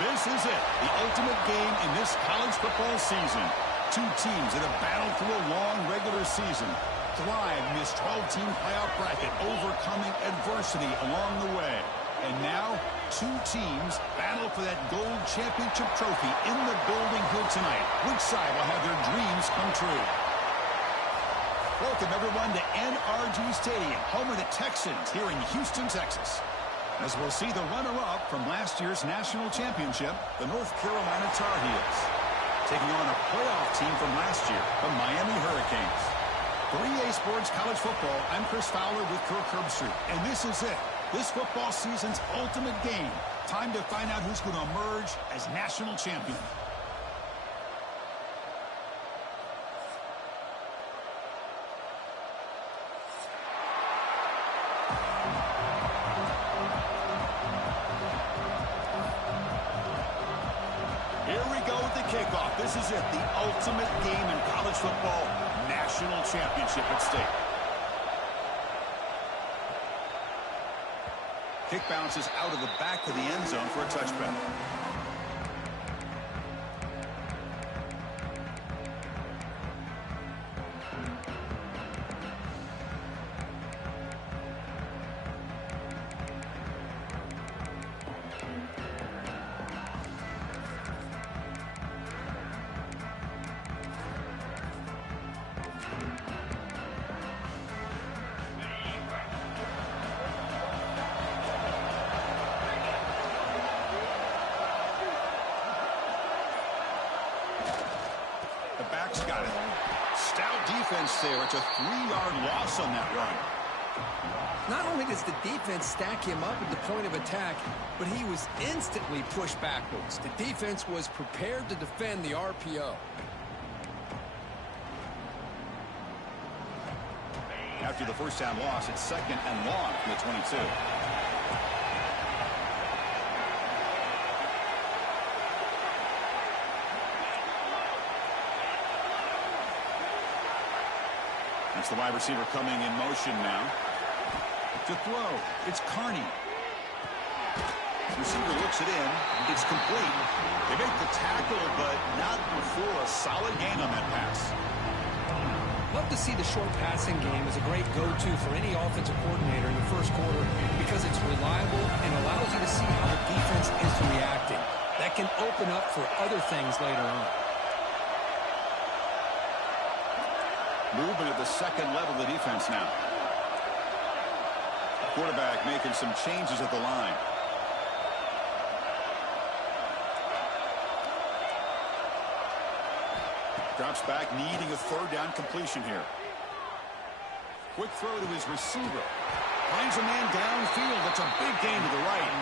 This is it, the ultimate game in this college football season. Two teams that have battled through a long regular season, thrived in this 12-team playoff bracket, overcoming adversity along the way. And now, two teams battle for that gold championship trophy in the building here tonight. Which side will have their dreams come true? Welcome, everyone, to NRG Stadium, home of the Texans here in Houston, Texas. As we'll see the runner-up from last year's national championship, the North Carolina Tar Heels, taking on a playoff team from last year, the Miami Hurricanes. For EA Sports College Football, I'm Chris Fowler with Kirk Herbstreit, and this is it. This football season's ultimate game. Time to find out who's going to emerge as national champion. Kickoff. This is it, the ultimate game in college football, national championship at stake. Kick bounces out of the back of the end zone for a touchback. Back's got it. Stout defense there. It's a 3-yard loss on that run. Not only does the defense stack him up at the point of attack, but he was instantly pushed backwards. The defense was prepared to defend the RPO. After the first down loss, it's 2nd and long from the 22. That's the wide receiver coming in motion now. To throw, it's Carney. Receiver looks it in. It's complete. They make the tackle, but not before a solid gain on that pass. Love to see the short passing game as a great go-to for any offensive coordinator in the first quarter because it's reliable and allows you to see how the defense is reacting. That can open up for other things later on. Movement at the second level of the defense now. Quarterback making some changes at the line. Drops back, needing a 3rd down completion here. Quick throw to his receiver. Finds a man downfield. That's a big gain to the right.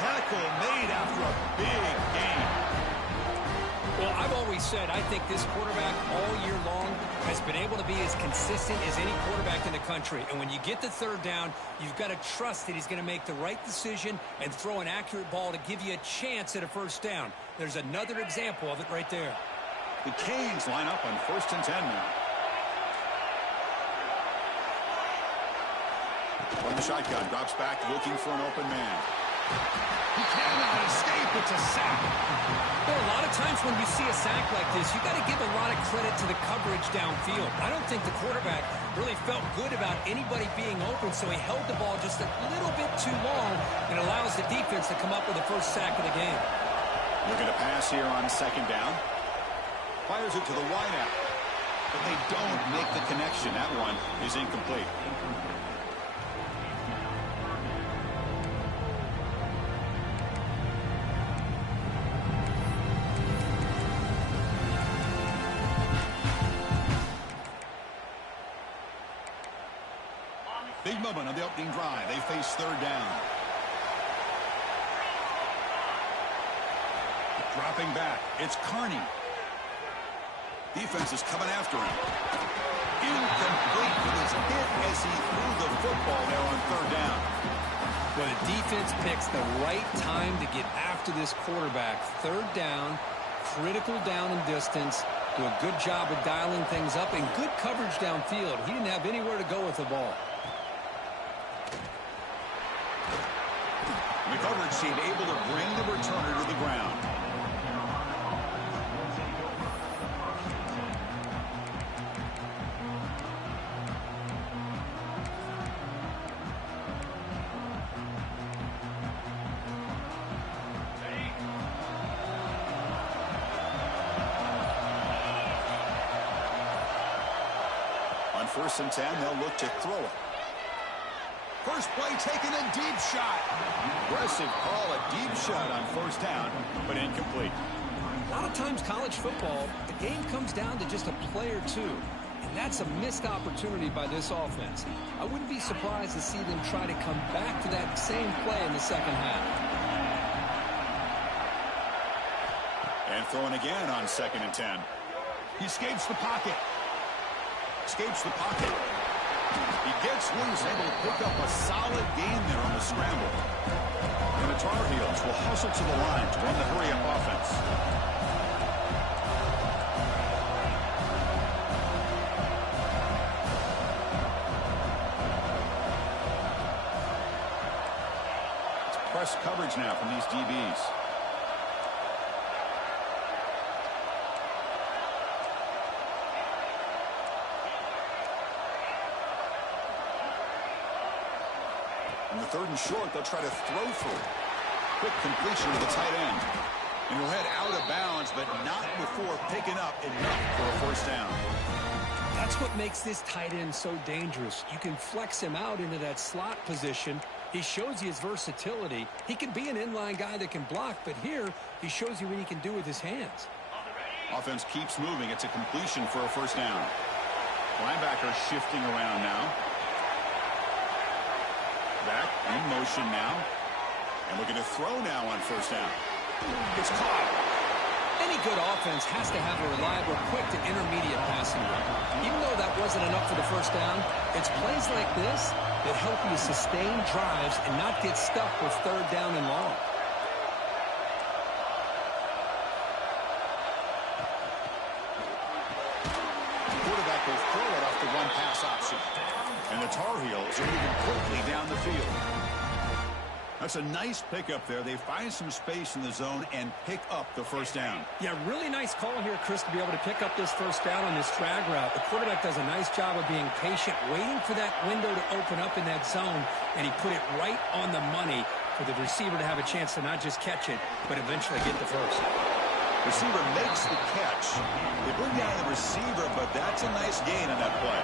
Tackle made after a big gain. Well, I've always said I think this quarterback all year long has been able to be as consistent as any quarterback in the country. And when you get the 3rd down, you've got to trust that he's going to make the right decision and throw an accurate ball to give you a chance at a 1st down. There's another example of it right there. The Canes line up on 1st and 10 now. From the shotgun, drops back looking for an open man. He cannot escape. It's a sack. Well, a lot of times when you see a sack like this, you got to give a lot of credit to the coverage downfield. I don't think the quarterback really felt good about anybody being open, so he held the ball just a little bit too long and allows the defense to come up with the first sack of the game. Looking to pass here on 2nd down. Fires it to the wideout, but they don't make the connection. That one is incomplete. Big moment on the opening drive. They face 3rd down. Dropping back, it's Carney. Defense is coming after him. Incomplete. He was hit as he threw the football there on 3rd down. Well, the defense picks the right time to get after this quarterback. 3rd down, critical down and distance. Do a good job of dialing things up and good coverage downfield. He didn't have anywhere to go with the ball. The coverage team able to bring the returner to the ground. On 1st and 10, they'll look to throw it. First play taking a deep shot. Aggressive call, a deep shot on 1st down, but incomplete. A lot of times college football, the game comes down to just a play or two. And that's a missed opportunity by this offense. I wouldn't be surprised to see them try to come back to that same play in the second half. And throwing again on 2nd and 10. He escapes the pocket. Escapes the pocket. He gets loose, able to pick up a solid gain there on the scramble. And the Tar Heels will hustle to the line to run the hurry-up offense. It's press coverage now from these DBs. In the 3rd and short, they'll try to throw for it. Quick completion to the tight end. And he'll head out of bounds, but not before picking up enough for a 1st down. That's what makes this tight end so dangerous. You can flex him out into that slot position. He shows you his versatility. He can be an inline guy that can block, but here he shows you what he can do with his hands. Offense keeps moving. It's a completion for a 1st down. Linebacker shifting around now. Back in motion now. And looking to throw now on 1st down. It's caught. Any good offense has to have a reliable, quick to intermediate passing game. Even though that wasn't enough for the 1st down, it's plays like this that help you sustain drives and not get stuck with 3rd down and long. The quarterback will throw it off the run-pass option. And the Tar Heels are moving quickly down the field. That's a nice pickup there. They find some space in the zone and pick up the 1st down. Yeah, really nice call here, Chris, to be able to pick up this 1st down on this drag route. The quarterback does a nice job of being patient, waiting for that window to open up in that zone, and he put it right on the money for the receiver to have a chance to not just catch it, but eventually get the first. Receiver makes the catch. They bring down the receiver, but that's a nice gain on that play.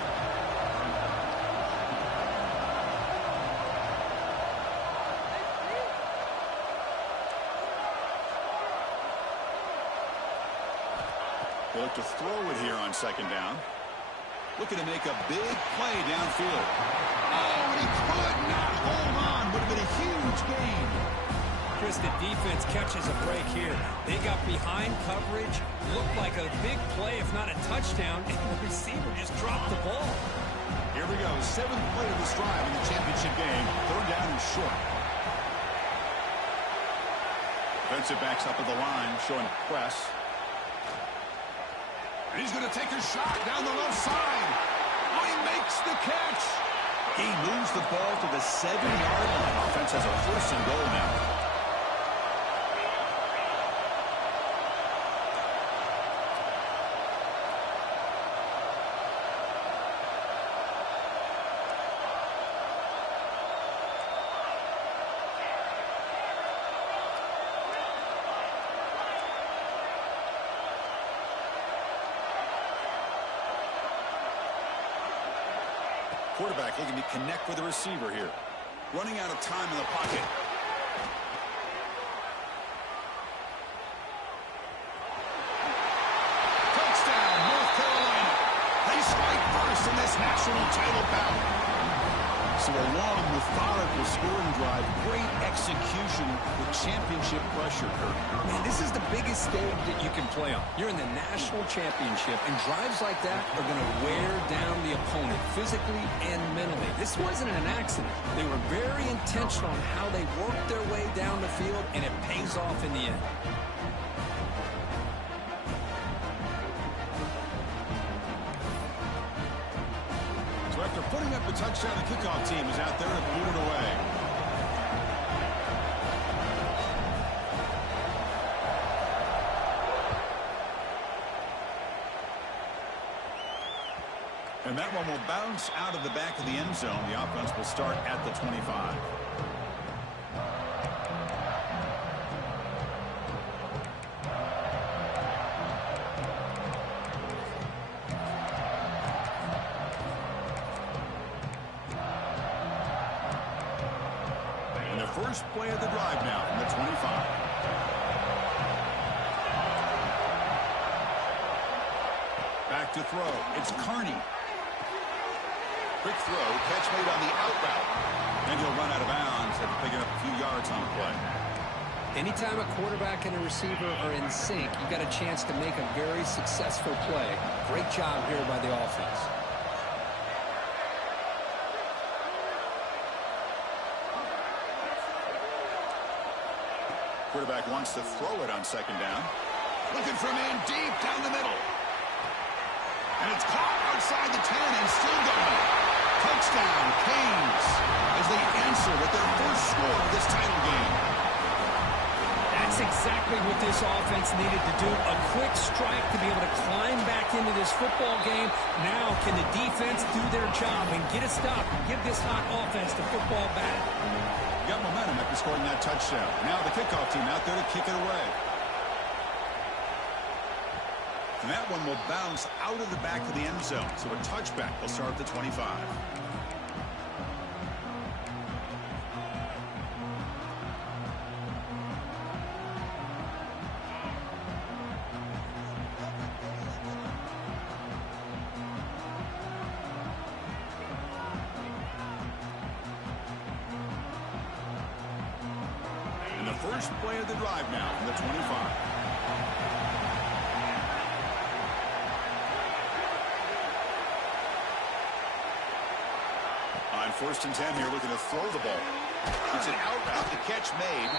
They look to throw it here on 2nd down. Looking to make a big play downfield. Oh, and he could not hold on. Would have been a huge gain. Chris, the defense catches a break here. They got behind coverage, looked like a big play, if not a touchdown, and the receiver just dropped the ball. Here we go. 7th play of this drive in the championship game. 3rd down and short. Defensive backs up at the line, showing press. And he's going to take a shot down the left side. Oh, he makes the catch. He moves the ball to the 7-yard line. Offense has a 1st and goal now. Quarterback looking to connect with the receiver here. Running out of time in the pocket. Touchdown, North Carolina. They strike first in this national title bout. So a long, methodical scoring drive. Great execution with championship pressure, Kirk. Man, this is the biggest stage that you can play on. You're in the national championship, and drives like that are going to wear down the opponent physically and mentally. This wasn't an accident. They were very intentional on how they worked their way down the field, and it pays off in the end. So after putting up the touchdown, the kickoff team is out there to boot it away. And that one will bounce out of the back of the end zone. The offense will start at the 25. And the first play of the drive now from the 25. Back to throw. It's Carney. Quick throw. Catch made on the out route. And he'll run out of bounds after picking up a few yards on the play. Anytime a quarterback and a receiver are in sync, you got a chance to make a very successful play. Great job here by the offense. Quarterback wants to throw it on second down. Looking for a man deep down the middle. And it's caught outside the 10 and still going. Touchdown, Canes, as they answer with their first score of this title game. That's exactly what this offense needed to do. A quick strike to be able to climb back into this football game. Now can the defense do their job and get a stop and give this hot offense the football back? Got momentum after scoring that touchdown. Now the kickoff team out there to kick it away. And that one will bounce out of the back of the end zone. So a touchback will start at the 25. And the first play of the drive now from the 25. First and 10 here, looking to throw the ball. It's an out route, the catch made.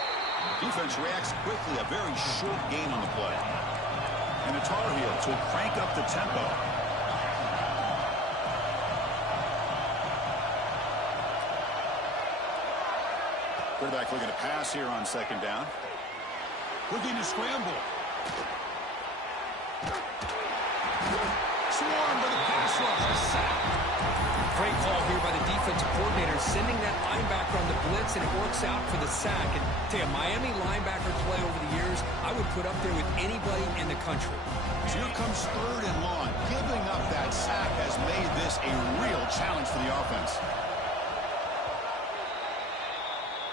Defense reacts quickly, a very short gain on the play. And the Tar Heels will crank up the tempo. Quarterback looking to pass here on second down. Looking to scramble. Swarmed by the pass rush. Great call here by the defensive coordinator, sending that linebacker on the blitz, and it works out for the sack. And tell you, Miami linebacker play over the years, I would put up there with anybody in the country. So here comes third and long. Giving up that sack has made this a real challenge for the offense.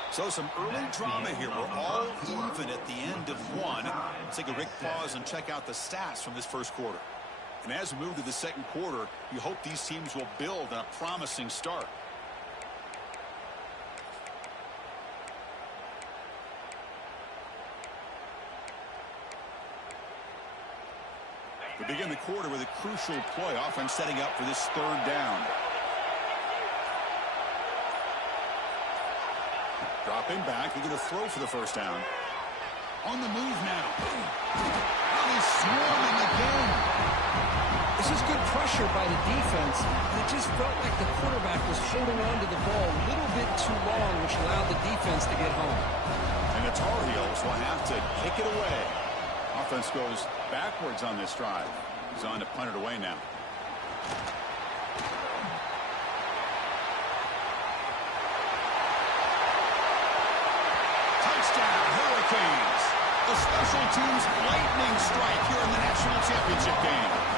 So some early drama here. We're all even at the end of one. Let's take a quick pause and check out the stats from this first quarter. And as we move to the second quarter, you hope these teams will build on a promising start. We begin the quarter with a crucial play. Offense setting up for this third down. Dropping back. They're going to throw for the first down. On the move now. How they swarm in the game. This is good pressure by the defense, and it just felt like the quarterback was holding on to the ball a little bit too long, which allowed the defense to get home. And the Tar Heels will have to kick it away. Offense goes backwards on this drive. He's on to punt it away now. Touchdown, Hurricanes. A special teams lightning strike here in the national championship game.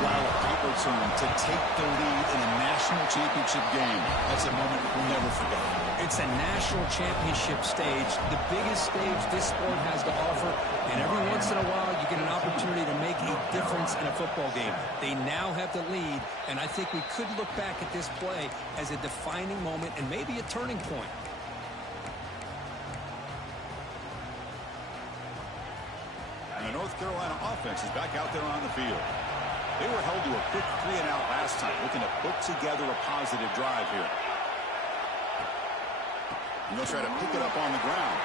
Wow, opportunity to take the lead in a national championship game. That's a moment we'll never forget. It's a national championship stage, the biggest stage this sport has to offer, and every once in a while you get an opportunity to make a difference in a football game. They now have the lead, and I think we could look back at this play as a defining moment and maybe a turning point. And the North Carolina offense is back out there on the field. They were held to a quick 3-and-out last time, looking to put together a positive drive here. And they'll try to pick it up on the ground.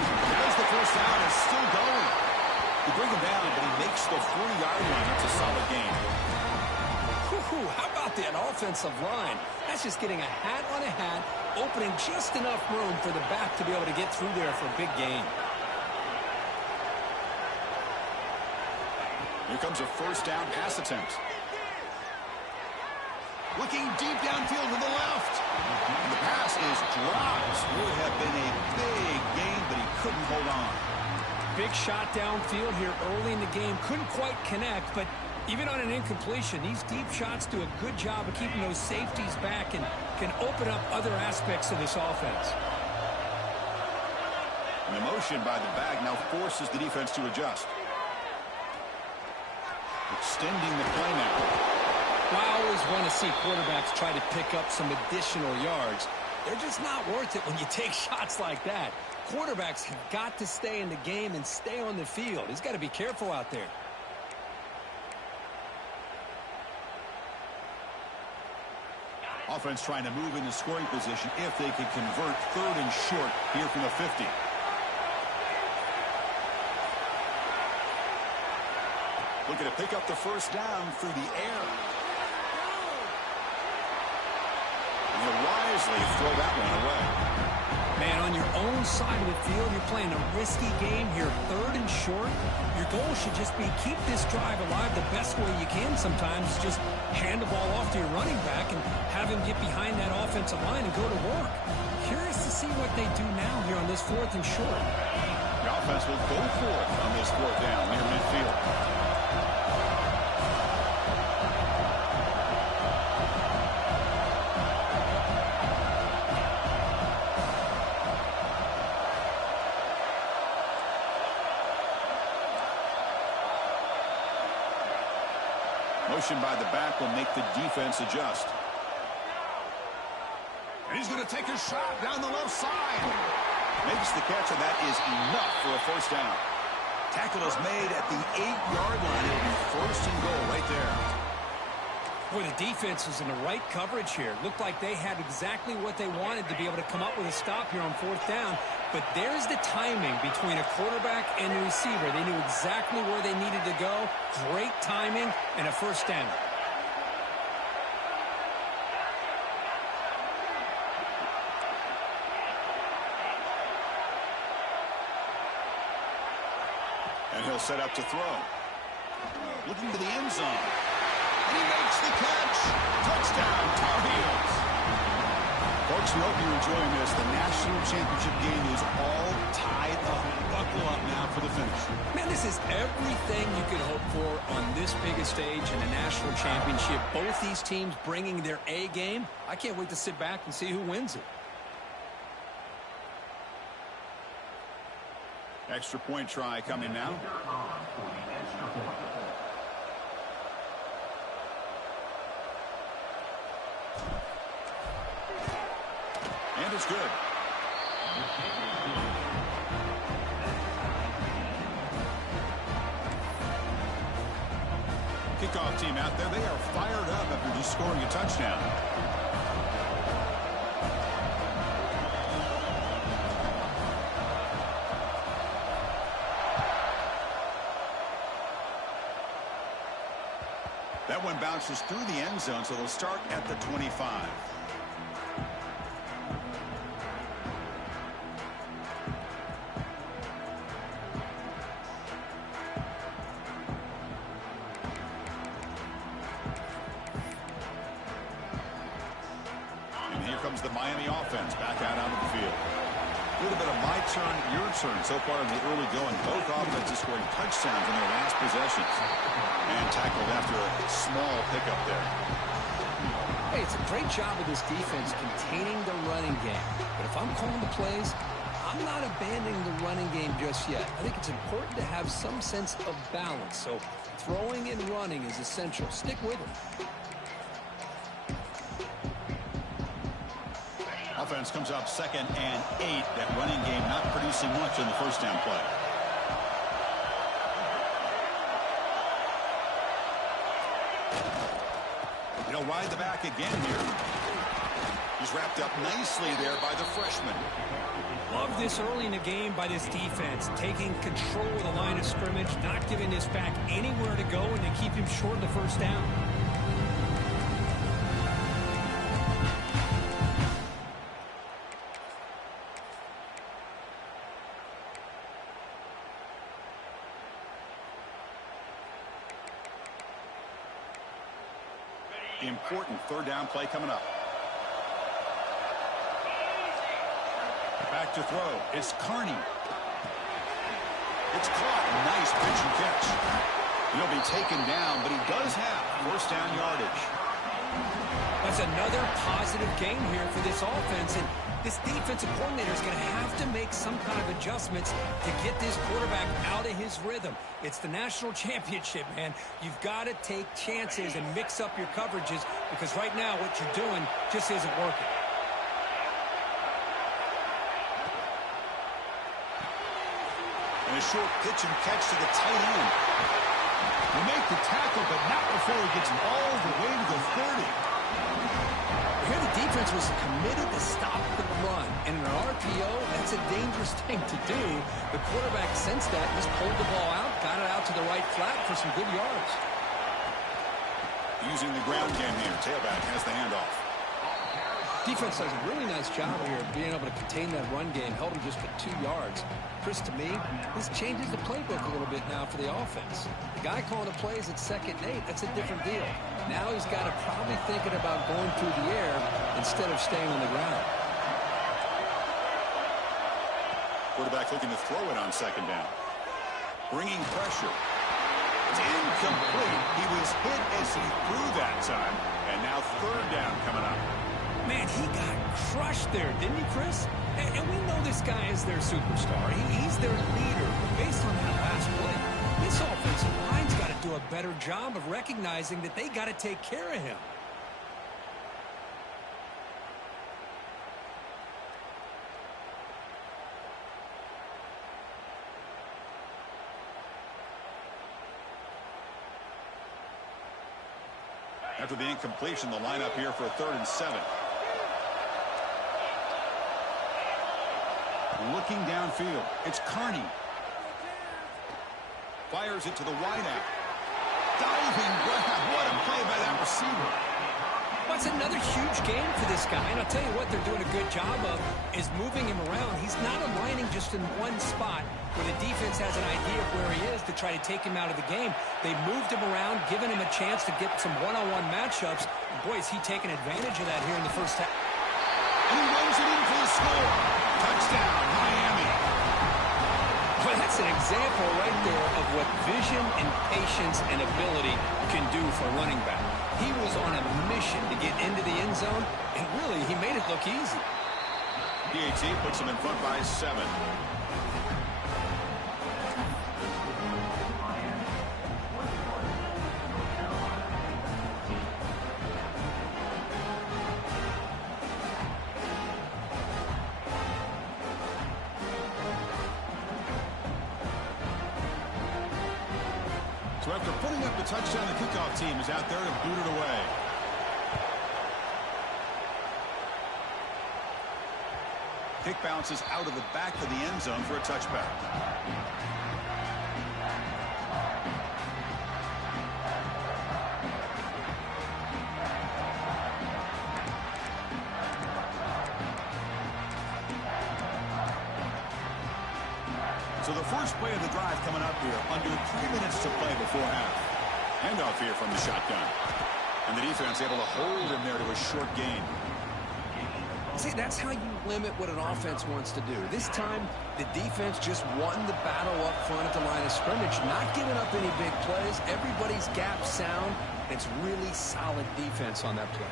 As the first down is still going. They bring him down, but he makes the 40-yard line. That's a solid gain. How about that offensive line? That's just getting a hat on a hat, opening just enough room for the back to be able to get through there for a big gain. Here comes a first down pass attempt. Looking deep downfield to the left. And the pass is dropped. Would have been a big gain, but he couldn't hold on. Big shot downfield here early in the game. Couldn't quite connect, but even on an incompletion, these deep shots do a good job of keeping those safeties back and can open up other aspects of this offense. And the motion by the back now forces the defense to adjust. Extending the play now. Well, I always want to see quarterbacks try to pick up some additional yards. They're just not worth it when you take shots like that. Quarterbacks have got to stay in the game and stay on the field. He's got to be careful out there. Offense trying to move into scoring position if they can convert 3rd and short here from the 50. Looking to pick up the first down through the air. And he'll wisely throw that one away. Man, on your own side of the field, you're playing a risky game here. 3rd and short. Your goal should just be keep this drive alive the best way you can sometimes. Just hand the ball off to your running back and have him get behind that offensive line and go to work. Curious to see what they do now here on this 4th and short. The offense will go for it on this 4th down near midfield. Motion by the back will make the defense adjust. And he's going to take a shot down the left side. Makes the catch, and that is enough for a first down. Tackle is made at the 8-yard line. It'll be 1st and goal right there. Boy, the defense was in the right coverage here. Looked like they had exactly what they wanted to be able to come up with a stop here on 4th down. But there's the timing between a quarterback and the receiver. They knew exactly where they needed to go. Great timing and a first down. And he'll set up to throw. Looking to the end zone. And he makes the catch. Touchdown, Tar Heels. Folks, we hope you're enjoying this. The national championship game is all tied up. Buckle up now for the finish. Man, this is everything you could hope for on this biggest stage in the national championship. Both these teams bringing their A game. I can't wait to sit back and see who wins it. Extra point try coming now. And it's good. Kickoff team out there. They are fired up after just scoring a touchdown. That one bounces through the end zone, so they'll start at the 25. And here comes the Miami offense back out onto the field. A little bit of my turn, your turn so far in the early going. Both offenses scoring touchdowns in their last possessions. And tackled after a small pickup there. Hey, it's a great job of this defense containing the running game. But if I'm calling the plays, I'm not abandoning the running game just yet. I think it's important to have some sense of balance. So throwing and running is essential. Stick with it. Offense comes up 2nd and 8. That running game not producing much in the first down play. He'll ride the back again here. He's wrapped up nicely there by the freshman. Love this early in the game by this defense. Taking control of the line of scrimmage, not giving this back anywhere to go, and they keep him short of the first down. Important third down play coming up. Back to throw. It's Carney. It's caught. Nice pitch and catch. He'll be taken down, but he does have first down yardage. That's another positive game here for this offense, and this defensive coordinator is going to have to make some kind of adjustments to get this quarterback out of his rhythm. It's the national championship, man. You've got to take chances and mix up your coverages because right now what you're doing just isn't working. And a short pitch and catch to the tight end. Will make the tackle, but not before he gets all the way to the 30. Here the defense was committed to stop the run. And in an RPO, that's a dangerous thing to do. The quarterback sensed that, just pulled the ball out, got it out to the right flat for some good yards. Using the ground game here. Tailback has the handoff. Defense does a really nice job here of being able to contain that run game. Held him just for 2 yards. Chris, to me, this changes the playbook a little bit now for the offense. The guy calling the plays at 2nd and 8, that's a different deal. Now he's got to probably thinking about going through the air instead of staying on the ground. Quarterback looking to throw it on 2nd down. Bringing pressure. It's incomplete. He was hit as he threw that time. And now 3rd down coming up. Man, he got crushed there, didn't he, Chris? And we know this guy is their superstar. He's their leader. But based on that last play, this offensive line's got to do a better job of recognizing that they got to take care of him. After the incompletion, the lineup here for a 3rd and 7. Looking downfield. It's Carney. Fires it to the wideout. Diving grab. What a play by that receiver. Well, it's another huge game for this guy. And I'll tell you what they're doing a good job of is moving him around. He's not aligning just in one spot where the defense has an idea of where he is to try to take him out of the game. They moved him around, giving him a chance to get some one-on-one matchups. Boy, is he taking advantage of that here in the first half. And he runs it in for the score. Touchdown, Miami. Well, that's an example right there of what vision and patience and ability can do for a running back. He was on a mission to get into the end zone, and really, he made it look easy. PAT puts him in front by 7. So after putting up the touchdown, the kickoff team is out there to boot it away. Kick bounces out of the back of the end zone for a touchback. So the first play of the drive coming up here, under 3 minutes to play before half. Handoff here from the shotgun. And the defense able to hold him there to a short gain. See, that's how you limit what an offense wants to do. This time, the defense just won the battle up front at the line of scrimmage, not giving up any big plays. Everybody's gap sound. It's really solid defense on that play.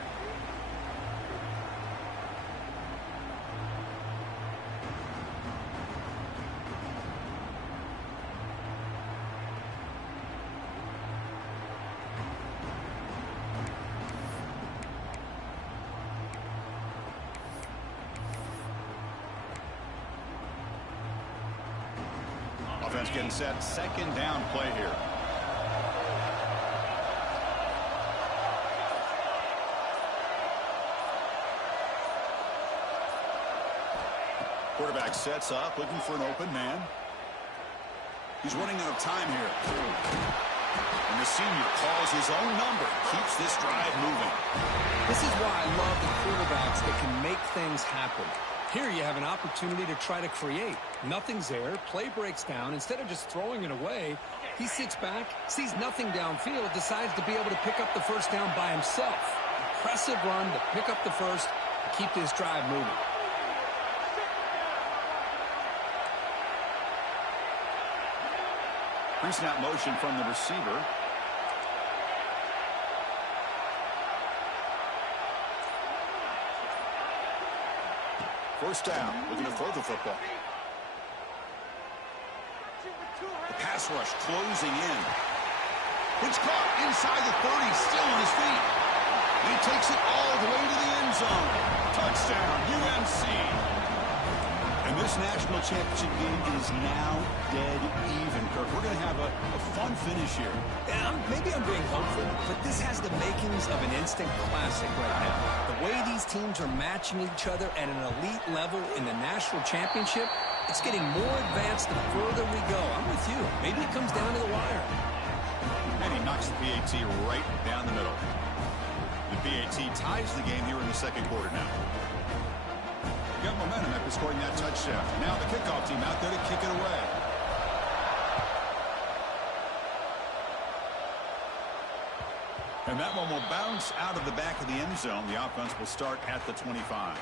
Offense getting set. 2nd down play here. Quarterback sets up, looking for an open man. He's running out of time here. And the senior calls his own number, keeps this drive moving. This is why I love the quarterbacks that can make things happen. Here you have an opportunity to try to create. Nothing's there. Play breaks down. Instead of just throwing it away, he sits back, sees nothing downfield, decides to be able to pick up the first down by himself. Impressive run to pick up the first to keep this drive moving. Pre-snap motion from the receiver. First down, looking to throw the football. The pass rush closing in. It's caught inside the 30, still on his feet. And he takes it all the way to the end zone. Touchdown, UNC. And this national championship game is now dead even, Kirk. We're going to have a fun finish here. Yeah, maybe I'm being hopeful, but this has the makings of an instant classic right now. The way these teams are matching each other at an elite level in the national championship, it's getting more advanced the further we go. I'm with you. Maybe it comes down to the wire. And he knocks the PAT right down the middle. The PAT ties the game here in the second quarter now. Got momentum after scoring that touchdown. Now the kickoff team out there to kick it away. And that one will bounce out of the back of the end zone. The offense will start at the 25.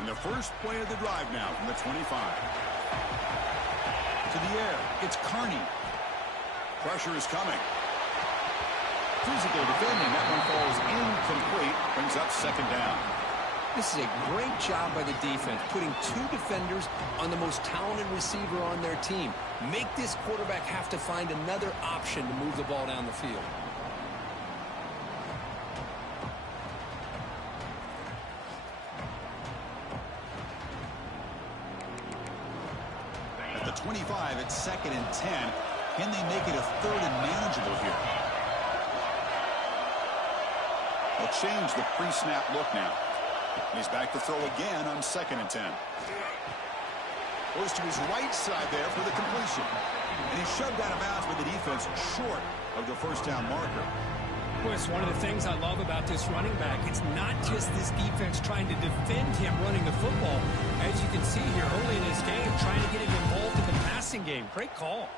And the first play of the drive now from the 25. To the air, it's Carney. Pressure is coming. Physical defending, that one falls incomplete, brings up second down. This is a great job by the defense, putting two defenders on the most talented receiver on their team. Make this quarterback have to find another option to move the ball down the field. At the 25, it's second and 10. Can they make it a third and manageable here? They'll change the pre-snap look now. He's back to throw again on second and 10. Goes to his right side there for the completion. And he's shoved out of bounds with the defense short of the first down marker. Well, it's one of the things I love about this running back. It's not just this defense trying to defend him running the football. As you can see here early in this game, trying to get him involved in the passing game. Great call.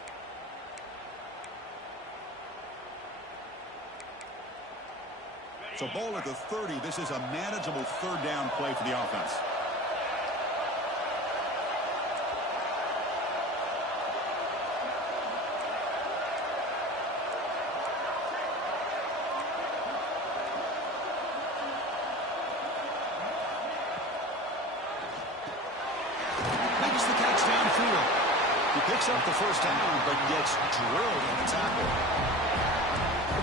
So ball at the 30. This is a manageable third down play for the offense. Makes the catch downfield. He picks up the first down, but gets drilled in the tackle.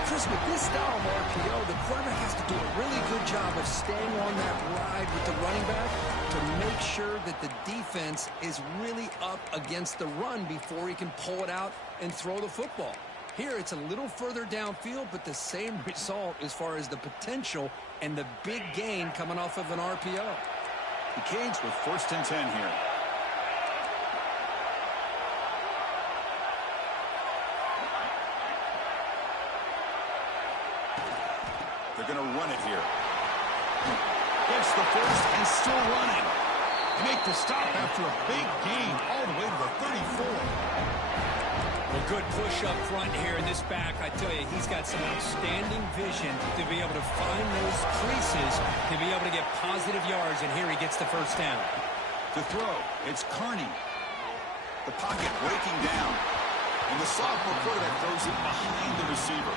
Chris, with this style of RPO, the quarterback has to do a really good job of staying on that ride with the running back to make sure that the defense is really up against the run before he can pull it out and throw the football. Here, it's a little further downfield, but the same result as far as the potential and the big gain coming off of an RPO. The Canes with first and 10 here. They're going to run it here. Gets the first and still running. They make the stop after a big gain all the way to the 34. Well, good push up front here in this back. I tell you, he's got some outstanding vision to be able to find those creases, to be able to get positive yards, and here he gets the first down. To throw, it's Carney. The pocket breaking down. And the sophomore quarterback throws it behind the receiver.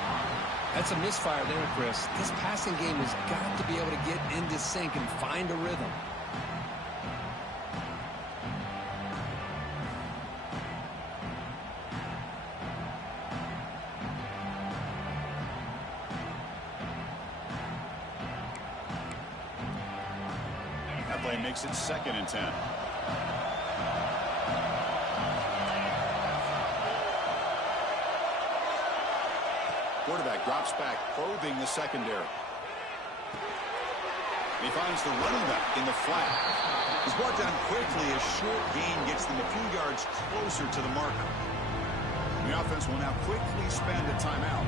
That's a misfire there, Chris. This passing game has got to be able to get into sync and find a rhythm. That play makes it second and 10. Quarterback drops back, probing the secondary. He finds the running back in the flat. He's brought down quickly. A short gain gets them a few yards closer to the marker. The offense will now quickly spend a timeout.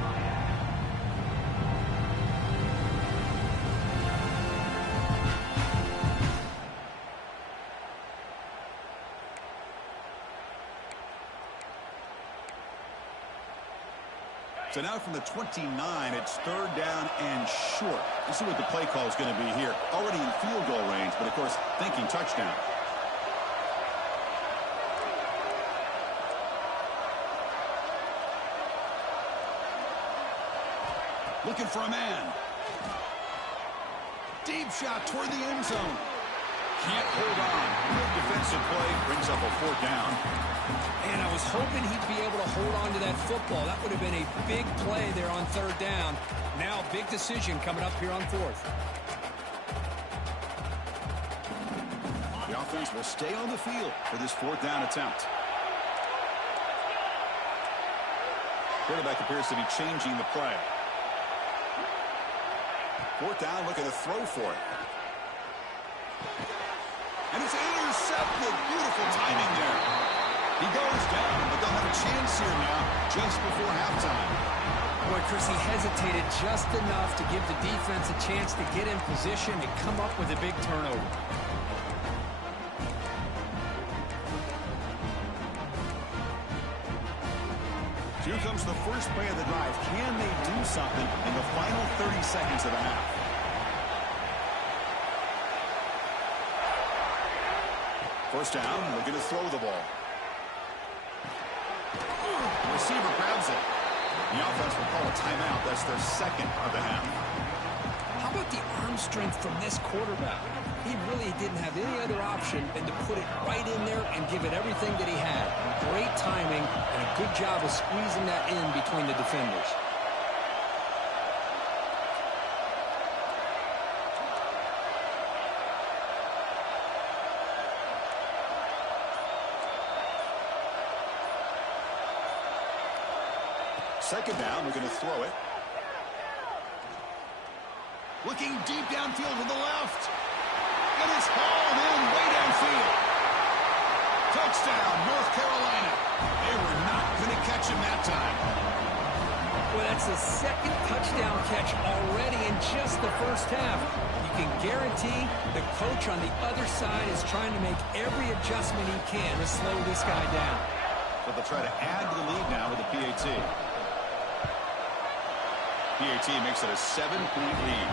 So now from the 29, it's 3rd down and short. Let's see what the play call is going to be here. Already in field goal range, but of course, thinking touchdown. Looking for a man. Deep shot toward the end zone. Can't hold on. Good defensive play brings up a 4th down. And I was hoping he'd be able to hold on to that football. That would have been a big play there on 3rd down. Now, big decision coming up here on 4th. The offense will stay on the field for this 4th down attempt. Quarterback appears to be changing the play. 4th down, looking to throw for it. And it's intercepted. Beautiful timing there. He goes down, but they'll have a chance here now just before halftime. Boy, Chris, he hesitated just enough to give the defense a chance to get in position and come up with a big turnover. Here comes the first play of the drive. Can they do something in the final 30 seconds of the half? First down, looking to throw the ball. The receiver grabs it. The offense will call a timeout. That's their 2nd of the half. How about the arm strength from this quarterback? He really didn't have any other option than to put it right in there and give it everything that he had. Great timing and a good job of squeezing that in between the defenders. Second down, we're going to throw it. Looking deep downfield to the left. And it's hauled in way downfield. Touchdown, North Carolina. They were not going to catch him that time. Well, that's the 2nd touchdown catch already in just the first half. You can guarantee the coach on the other side is trying to make every adjustment he can to slow this guy down. But they'll try to add to the lead now with the PAT. PAT makes it a 7-point lead.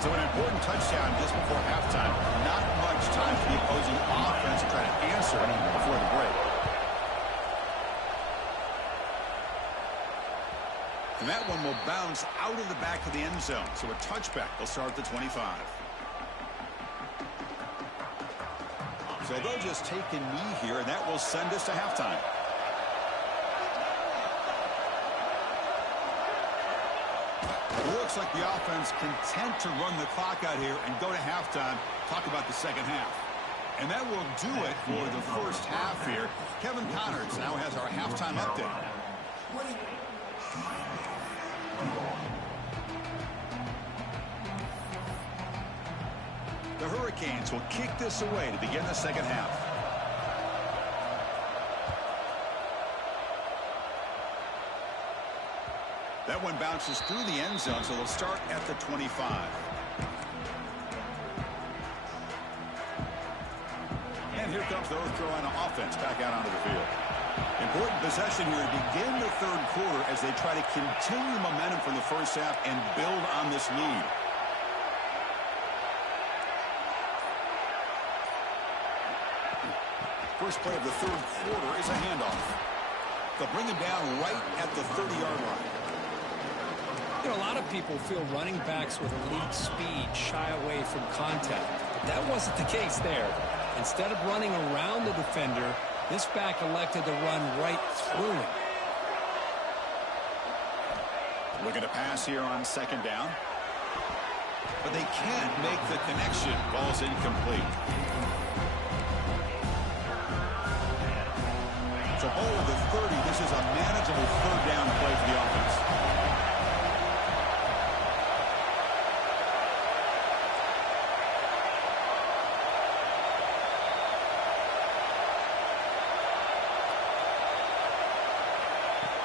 So an important touchdown just before halftime. Not much time for the opposing offense to try to answer before the break. And that one will bounce out of the back of the end zone. So a touchback will start at the 25. So they'll just take a knee here, and that will send us to halftime. It looks like the offense content to run the clock out here and go to halftime. Talk about the second half. And that will do it for the first half here. Kevin Connors now has our halftime update. The Hurricanes will kick this away to begin the second half. That one bounces through the end zone, so they'll start at the 25. And here comes the North Carolina offense back out onto the field. Important possession here to begin the 3rd quarter as they try to continue momentum from the first half and build on this lead. First play of the 3rd quarter is a handoff. They'll bring him down right at the 30-yard line. You know, a lot of people feel running backs with elite speed shy away from contact. But that wasn't the case there. Instead of running around the defender, this back elected to run right through him. Looking to pass here on 2nd down. But they can't make the connection. Ball's incomplete. To hold the 30, this is a manageable third down play for the offense.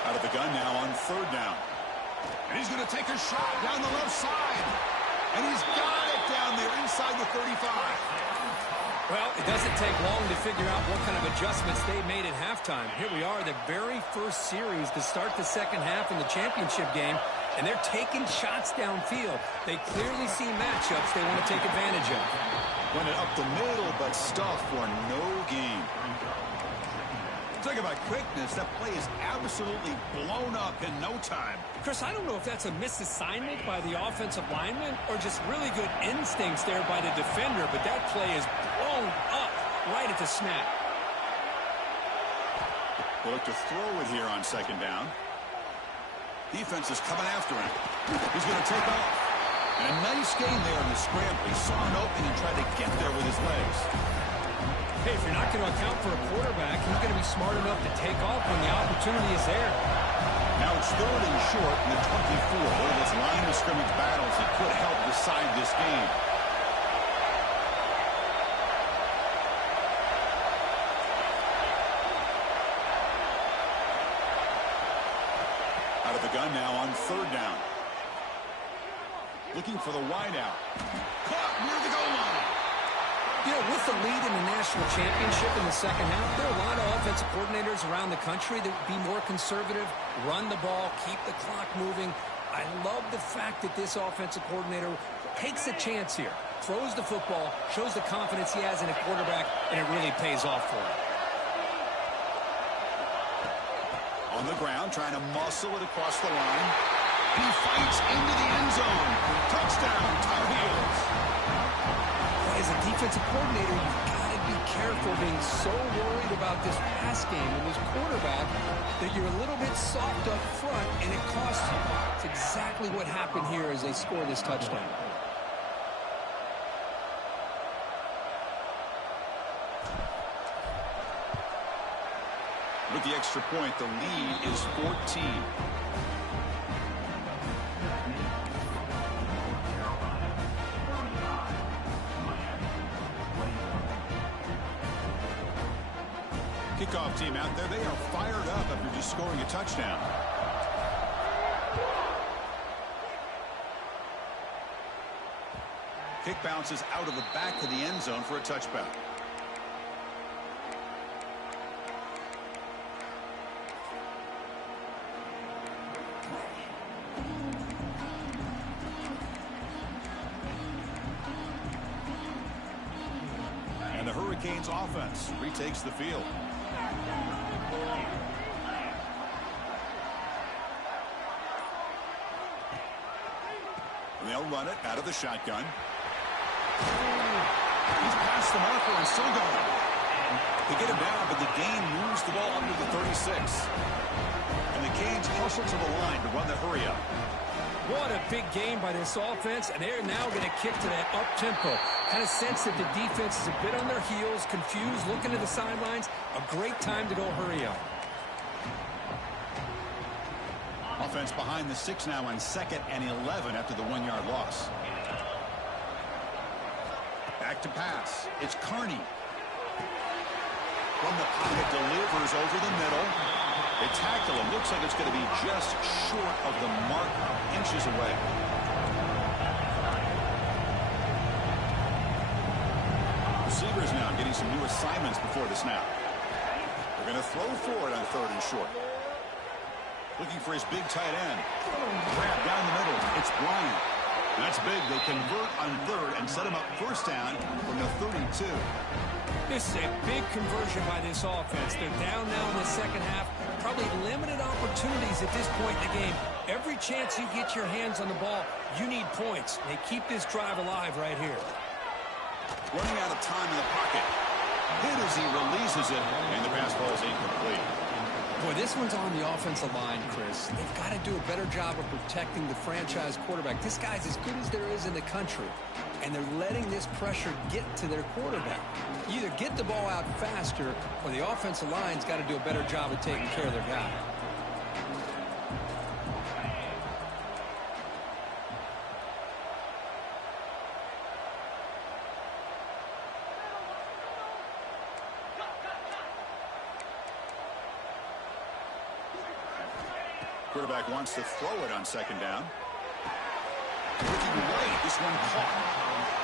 Out of the gun now on third down. And he's going to take a shot down the left side. And he's got it down there inside the 35. Well, it doesn't take long to figure out what kind of adjustments they made at halftime. Here we are, the very first series to start the second half in the championship game, and they're taking shots downfield. They clearly see matchups they want to take advantage of. Went it up the middle, but stuff for no gain. Talk about quickness. That play is absolutely blown up in no time. Chris, I don't know if that's a misassignment by the offensive lineman or just really good instincts there by the defender, but that play is blown up right at the snap. They'll look to throw it here on second down. Defense is coming after him. He's going to take off. And a nice gain there in the scramble. He saw an opening and tried to get there with his legs. Hey, if you're not going to account for a quarterback, he's going to be smart enough to take off when the opportunity is there. Now it's third and short in the 24. One of those line of scrimmage battles that could help decide this game. Out of the gun now on third down. Looking for the wideout. Caught near the goal line. You know, with the lead in the national championship in the second half, there are a lot of offensive coordinators around the country that would be more conservative, run the ball, keep the clock moving. I love the fact that this offensive coordinator takes a chance here, throws the football, shows the confidence he has in a quarterback, and it really pays off for him. On the ground, trying to muscle it across the line. And he fights into the end zone. Touchdown, Tar Heels. As a defensive coordinator, you've got to be careful being so worried about this pass game and this quarterback that you're a little bit soft up front, and it costs you. It's exactly what happened here as they score this touchdown. With the extra point, the lead is 14. Kickoff team out there, they are fired up after just scoring a touchdown. Kick bounces out of the back of the end zone for a touchback. And the Hurricanes offense retakes the field. And they'll run it out of the shotgun. He's past the marker and still going. They get him down, but the gain moves the ball under the 36. And the Canes hustle to the line to run the hurry up. What a big game by this offense, and they're now going to kick to that up-tempo. Kind of sense that the defense is a bit on their heels, confused, looking to the sidelines. A great time to go hurry up. Offense behind the 6 now on 2nd and 11 after the 1-yard loss. Back to pass. It's Carney. From the pocket, delivers over the middle. They tackle him. Looks like it's going to be just short of the mark, inches away. Receivers now getting some new assignments before the snap. They're going to throw for it on 3rd and short. Looking for his big tight end. Grab down the middle. It's Bryant. That's big. They convert on 3rd and set him up 1st down from the 32. This is a big conversion by this offense. They're down now in the second half. Probably limited opportunities at this point in the game. Every chance you get your hands on the ball, you need points. They keep this drive alive right here. Running out of time in the pocket. Hit as he releases it, and the pass ball is incomplete. Boy, this one's on the offensive line, Chris. They've got to do a better job of protecting the franchise quarterback. This guy's as good as there is in the country, and they're letting this pressure get to their quarterback. You either get the ball out faster, or the offensive line's got to do a better job of taking care of their guy. Quarterback wants to throw it on second down. Looking right, this one caught.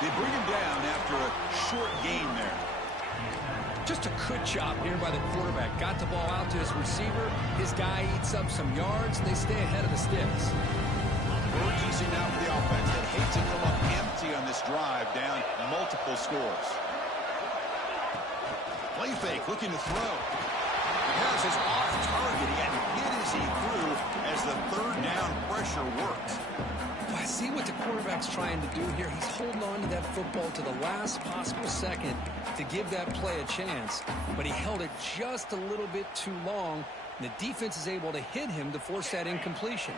They bring him down after a short gain there. Just a good job here by the quarterback. Got the ball out to his receiver. His guy eats up some yards, and they stay ahead of the sticks. We're easy now for the offense. They hate to come up empty on this drive, down multiple scores. Play fake, looking to throw. The pass is off target. He had hit as he threw as the third down pressure worked. Well, I see what the quarterback's trying to do here. He's holding on to that football to the last possible second to give that play a chance. But he held it just a little bit too long, and the defense is able to hit him to force that incompletion.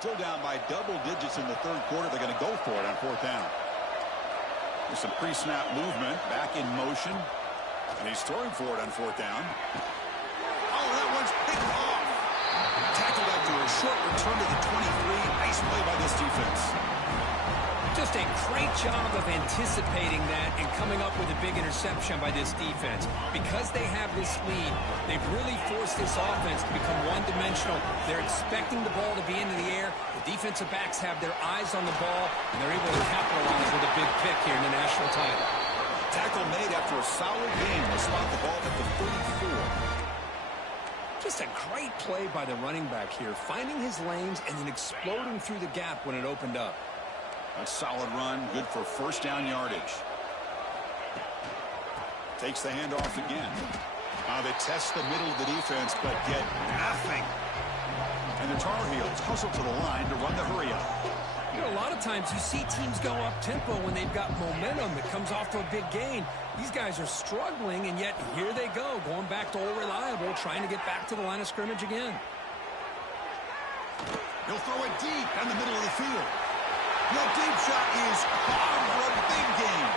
Still down by double digits in the third quarter. They're going to go for it on fourth down. There's some pre-snap movement, back in motion. And he's throwing for it on fourth down. Oh, that one's picked off. Tackled after a short return to the 23. Nice play by this defense. Just a great job of anticipating that and coming up with a big interception by this defense. Because they have this lead, they've really forced this offense to become one-dimensional. They're expecting the ball to be into the air. The defensive backs have their eyes on the ball, and they're able to capitalize with a big pick here in the national title. Tackle made after a solid game to spot the ball at the 34. Just a great play by the running back here, finding his lanes and then exploding through the gap when it opened up. A solid run, good for first down yardage. Takes the handoff again. They test the middle of the defense, but get nothing. And the Tar Heels hustle to the line to run the hurry up. You know, a lot of times you see teams go up-tempo when they've got momentum that comes off to a big gain. These guys are struggling, and yet here they go, going back to old reliable, trying to get back to the line of scrimmage again. He'll throw it deep down the middle of the field. That deep shot is caught for a big gain.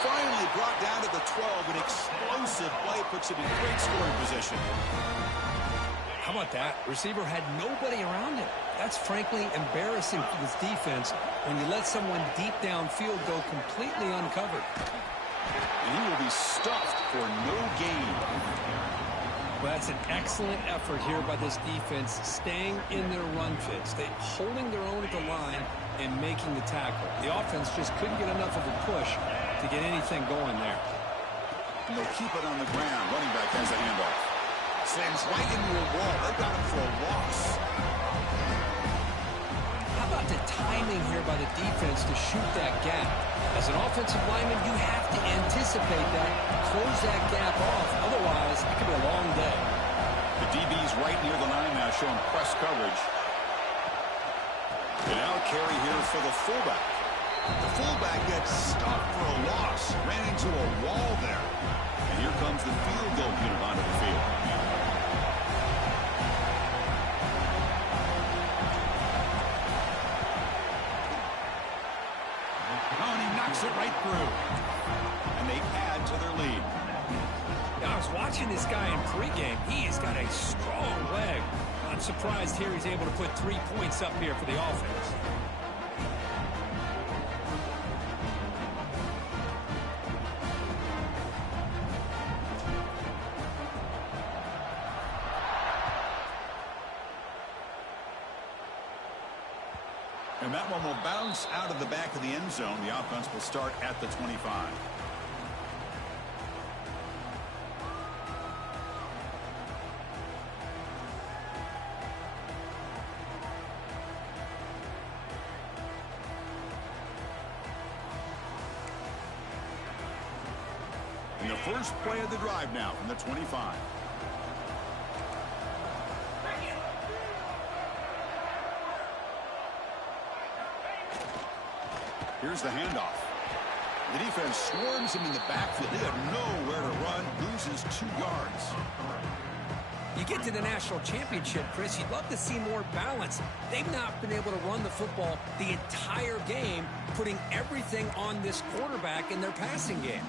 Finally brought down to the 12. An explosive play puts him in great scoring position. How about that? Receiver had nobody around him. That's frankly embarrassing for this defense when you let someone deep downfield go completely uncovered. And he will be stuffed for no gain. Well, that's an excellent effort here by this defense, staying in their run fits. They holding their own at the line and making the tackle. The offense just couldn't get enough of a push to get anything going there. And they'll keep it on the ground. Running back has a handoff. Slams right into a wall. They got him for a loss. How about the timing here by the defense to shoot that gap? As an offensive lineman, you have to anticipate that, close that gap off. Otherwise, it could be a long day. The DB's right near the line now, showing press coverage. And now carry here for the fullback. The fullback gets stopped for a loss. Ran into a wall there. And here comes the field goal unit onto the field. Oh, and he knocks it right through. And they add to their lead. Now, I was watching this guy in pregame. He has got a strong leg. Not surprised here he's able to put 3 points up here for the offense. And that one will bounce out of the back of the end zone. The offense will start at the 25. And the first play of the drive now from the 25. Here's the handoff. The defense swarms him in the backfield. They have nowhere to run. Loses 2 yards. You get to the national championship, Chris, you'd love to see more balance. They've not been able to run the football the entire game, putting everything on this quarterback in their passing game.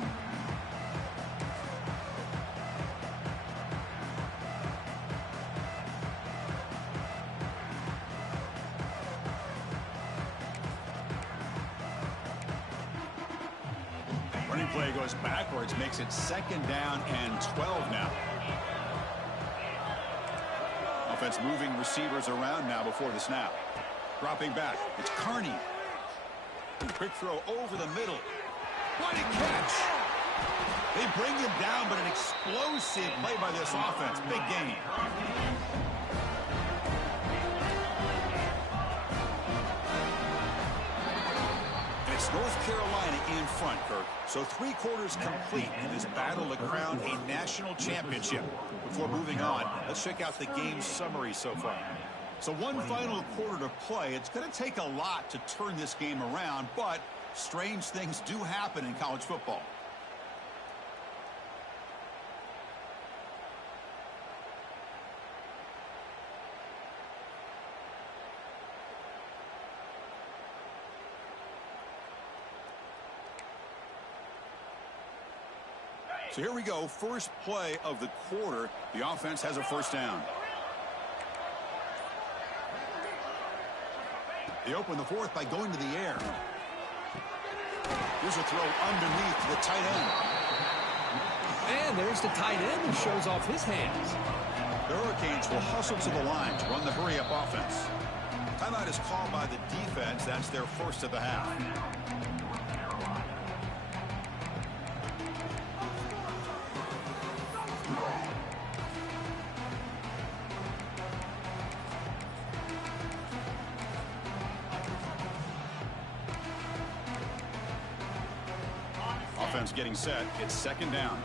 Running play goes backwards, makes it 2nd down and 12 now. Offense moving receivers around now before the snap. Dropping back. It's Carney. Quick throw over the middle. What a catch. They bring him down, but an explosive play by this offense. Big gain. And it's North Carolina in front, Kirk. So 3 quarters complete in this battle to crown a national championship. Before moving on, let's check out the game summary so far. So one final quarter to play. It's going to take a lot to turn this game around, but strange things do happen in college football. So here we go, first play of the quarter. The offense has a first down. They open the 4th by going to the air. Here's a throw underneath to the tight end. And there's the tight end who shows off his hands. The Hurricanes will hustle to the line to run the hurry-up offense. Timeout is called by the defense. That's their first of the half. Offense getting set. It's 2nd down.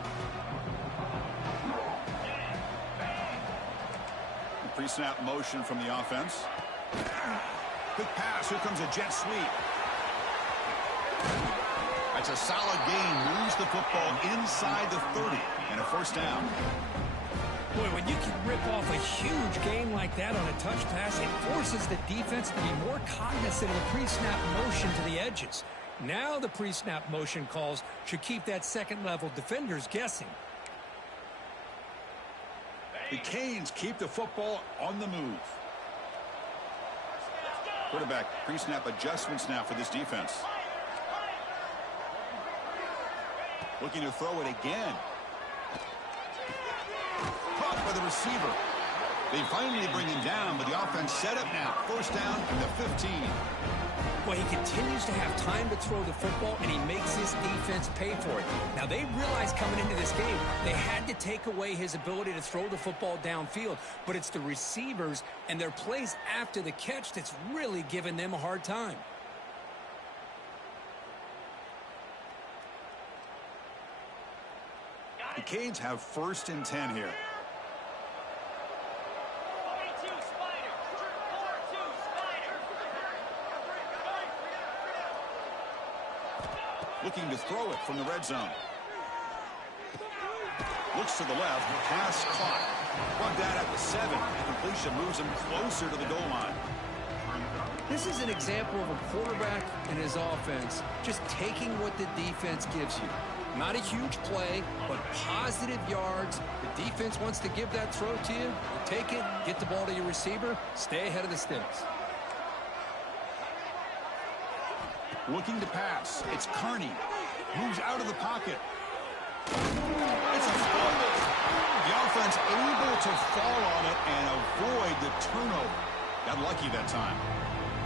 Pre-snap motion from the offense. Quick pass. Here comes a jet sweep. That's a solid gain. Moves the football inside the 30 and a first down. Boy, when you can rip off a huge gain like that on a touch pass, it forces the defense to be more cognizant of the pre-snap motion to the edges. Now the pre-snap motion calls should keep that second-level defenders guessing. The Canes keep the football on the move. Quarterback pre-snap adjustments now for this defense. Looking to throw it again. Caught by the receiver. They finally bring him down, but the offense set up now. First down at the 15. Well, he continues to have time to throw the football, and he makes his defense pay for it. Now, they realized coming into this game, they had to take away his ability to throw the football downfield. But it's the receivers and their plays after the catch that's really giving them a hard time. The Canes have 1st and 10 here. Looking to throw it from the red zone. Looks to the left. Pass caught. Brought down at the 7. The completion moves him closer to the goal line. This is an example of a quarterback and his offense just taking what the defense gives you. Not a huge play, but positive yards. The defense wants to give that throw to you. You take it, get the ball to your receiver, stay ahead of the sticks. Looking to pass. It's Carney. Moves out of the pocket. It's a fumble. The offense able to fall on it and avoid the turnover. Got lucky that time.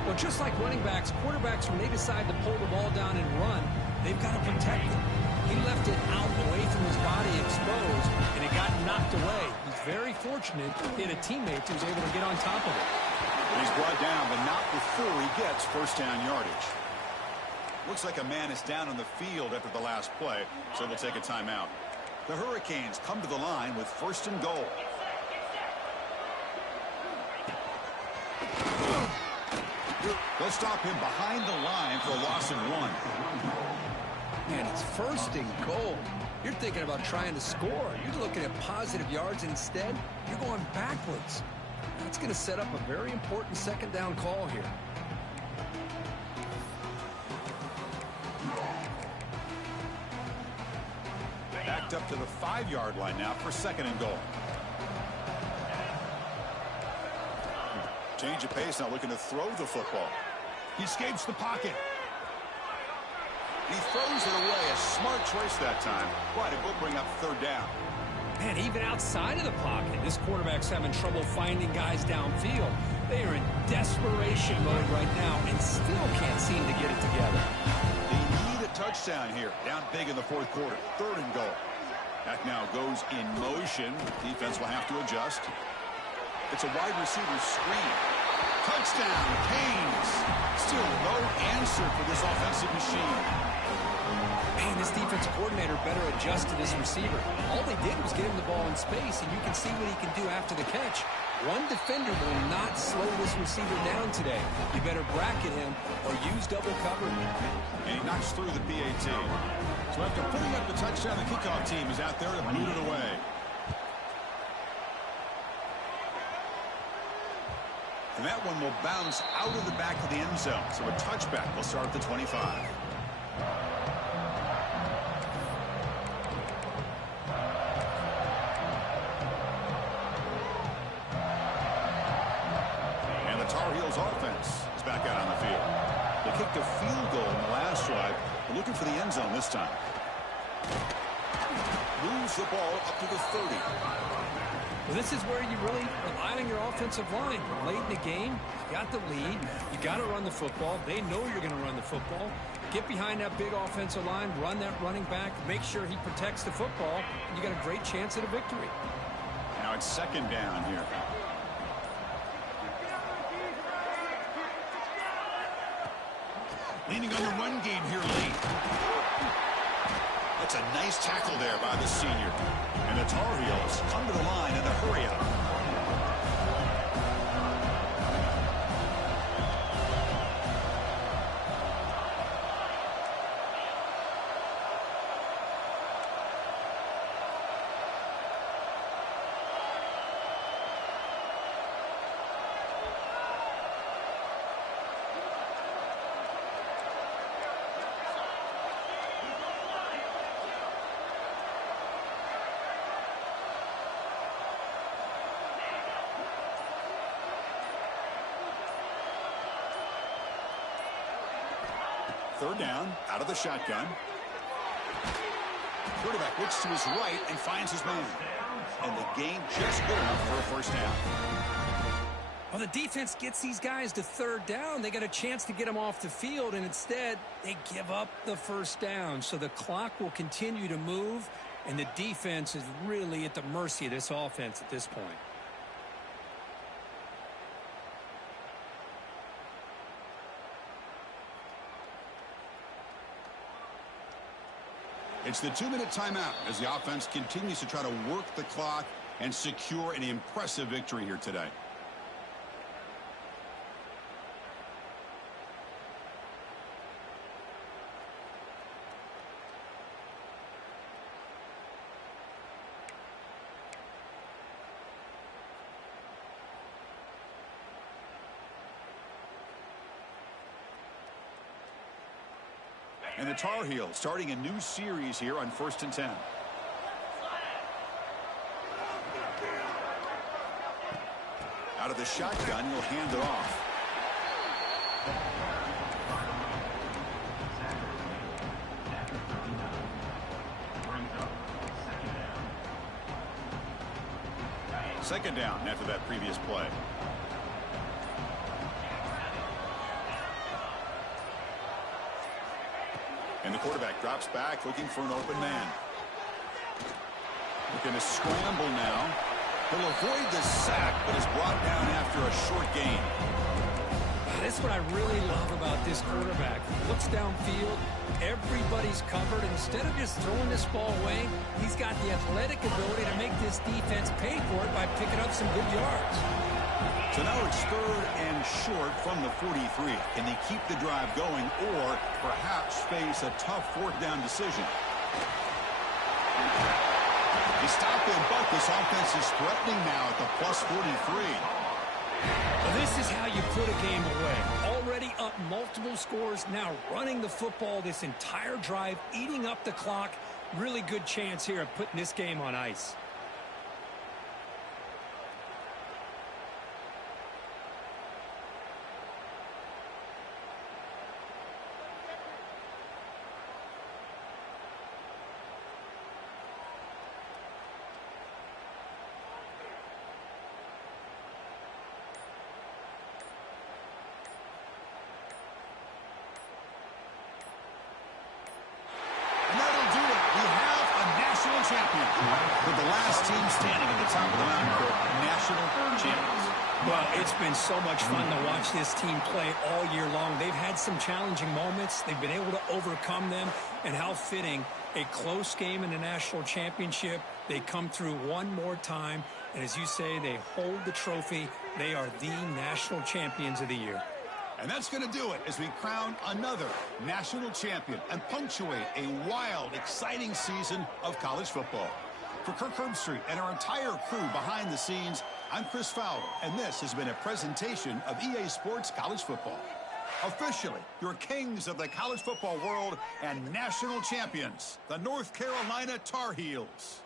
Well, just like running backs, quarterbacks, when they decide to pull the ball down and run, they've got to protect it. He left it out away from his body exposed, and it got knocked away. He's very fortunate he had a teammate who was able to get on top of it. He's brought down, but not before he gets first down yardage. Looks like a man is down on the field after the last play, so they'll take a timeout. The Hurricanes come to the line with 1st and goal. They'll stop him behind the line for a loss of 1. And it's 1st and goal. You're thinking about trying to score. You're looking at positive yards, and instead, you're going backwards. That's going to set up a very important 2nd down call here. Backed up to the 5-yard line now for 2nd and goal. Change of pace, now looking to throw the football. He escapes the pocket. He throws it away. A smart choice that time. But it will bring up 3rd down. And even outside of the pocket, this quarterback's having trouble finding guys downfield. They are in desperation mode right now and still can't seem to get it together. They need a touchdown here. Down big in the 4th quarter. 3rd and goal. That now goes in motion. Defense will have to adjust. It's a wide receiver screen. Touchdown, Canes. Still no answer for this offensive machine. Man, this defensive coordinator better adjust to this receiver. All they did was get him the ball in space, and you can see what he can do after the catch. One defender will not slow this receiver down today. You better bracket him or use double cover. And he knocks through the PAT. So after putting up the touchdown, the kickoff team is out there to boot it away. And that one will bounce out of the back of the end zone. So a touchback will start at the 25. And the Tar Heels offense is back out on the field. They kicked a field goal in the last drive. They're looking for the end zone this time. Moves the ball up to the 30. Well, this is where you really rely on your offensive line. Late in the game, you got the lead. You got to run the football. They know you're going to run the football. Get behind that big offensive line, run that running back, make sure he protects the football, and you got a great chance at a victory. Now it's 2nd down here. Leaning on the run game here late. That's a nice tackle there by the senior. And the Tar Heels come to the line in a hurry-up. Third down, out of the shotgun. Quarterback looks to his right and finds his man. And the gain just good enough for a 1st down. Well, the defense gets these guys to 3rd down. They got a chance to get them off the field, and instead they give up the 1st down. So the clock will continue to move, and the defense is really at the mercy of this offense at this point. It's the 2-minute timeout as the offense continues to try to work the clock and secure an impressive victory here today. And the Tar Heels starting a new series here on 1st and 10. Out of the shotgun, he'll hand it off. Second down after that previous play. And the quarterback drops back looking for an open man. Looking to scramble now. He'll avoid the sack, but is brought down after a short gain. That's what I really love about this quarterback. Looks downfield, everybody's covered. Instead of just throwing this ball away, he's got the athletic ability to make this defense pay for it by picking up some good yards. So now it's 3rd and short from the 43. Can they keep the drive going or perhaps face a tough 4th down decision? They stop him, but this offense is threatening now at the plus 43. Well, this is how you put a game away. Already up multiple scores, now running the football this entire drive, eating up the clock. Really good chance here of putting this game on ice. Champion, with the last team standing at the top of the mountain for national champions. Well, it's been so much fun to watch this team play all year long. They've had some challenging moments. They've been able to overcome them. And how fitting, a close game in the national championship. They come through one more time. And as you say, they hold the trophy. They are the national champions of the year. And that's going to do it as we crown another national champion and punctuate a wild, exciting season of college football. For Kirk Herbstreit and our entire crew behind the scenes, I'm Chris Fowler, and this has been a presentation of EA Sports College Football. Officially, your kings of the college football world and national champions, the North Carolina Tar Heels.